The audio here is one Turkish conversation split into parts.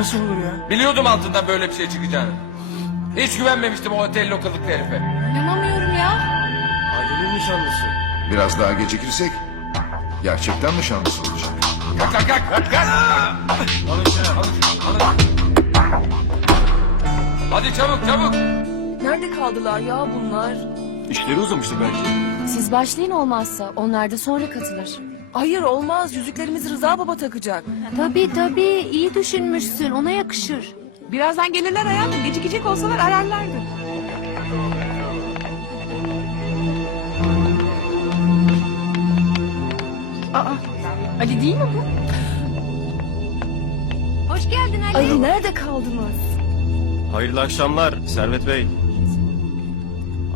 Nasıl olur ya? Biliyordum altından böyle bir şey çıkacağını. Hiç güvenmemiştim o otel kılıklı herife. İnanamıyorum ya. Ailenin nişanlısı. Biraz daha gecikirsek gerçekten nişanlısı olacak. Kalk kalk kalk. kalk, kalk. Alın şunu alın şunu alın. Hadi çabuk çabuk. Nerede kaldılar ya bunlar? İşleri uzamıştır belki. Siz başlayın olmazsa. Onlar da sonra katılır. Hayır olmaz. Yüzüklerimizi Rıza Baba takacak. Tabii tabii. iyi düşünmüşsün. Ona yakışır. Birazdan gelirler hayatım. Gecikecek olsalar ararlardı. Aa, Ali değil mi bu? Hoş geldin Ali. Ali nerede kaldınız? Hayırlı akşamlar Servet Bey.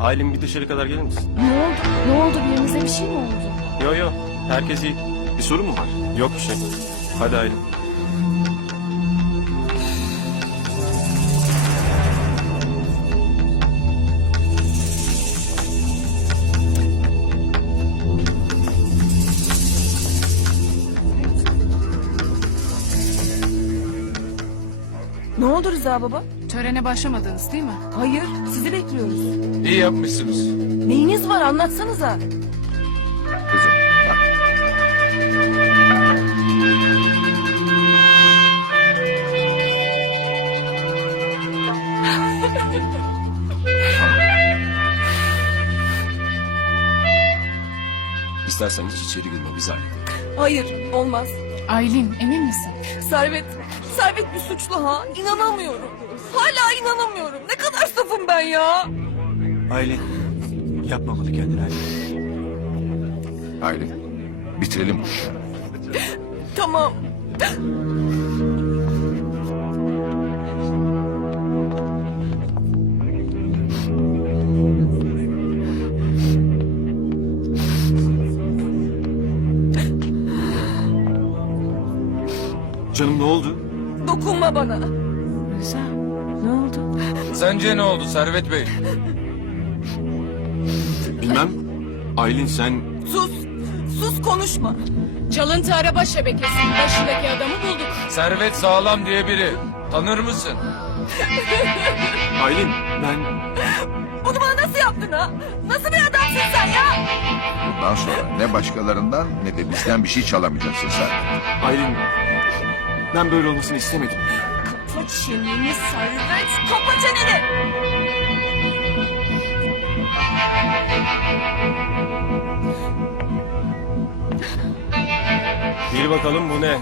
Aylin bir dışarı kadar gelir misin? Ne oldu? Ne oldu? Birinize bir şey mi oldu? Yo yo herkes iyi. Bir sorun mu var? Yok bir şey. Hadi Aylin. Ne oldu Rıza Baba? Törene başlamadınız değil mi? Hayır, sizi bekliyoruz. İyi yapmışsınız. Neyiniz var anlatsanıza. İsterseniz içeri girme biz halledelim. Hayır, olmaz. Aylin emin misin? Servet, Servet bir suçlu ha. İnanamıyorum. Hala inanamıyorum. Ne kadar safım ben ya. Aylin yapma bunu kendine Aylin. Aylin bitirelim bu işi. Tamam. Canım ne oldu? Dokunma bana. Rıza ne oldu? Sence ne oldu Servet Bey? Bilmem. Aylin sen Sus. Sus konuşma. Çalıntı araba şebekesinin başındaki adamı bulduk. Servet sağlam diye biri. Tanır mısın? Aylin ben Bunu bana nasıl yaptın ha? Nasıl bir adamsın sen ya? Bundan sonra ne başkalarından ne de bizden bir şey çalamayacaksın sen. Aylin ben böyle olmasını istemedim. Kapa çeneni Servet. Kapa çeneni. Bir bakalım bu ne?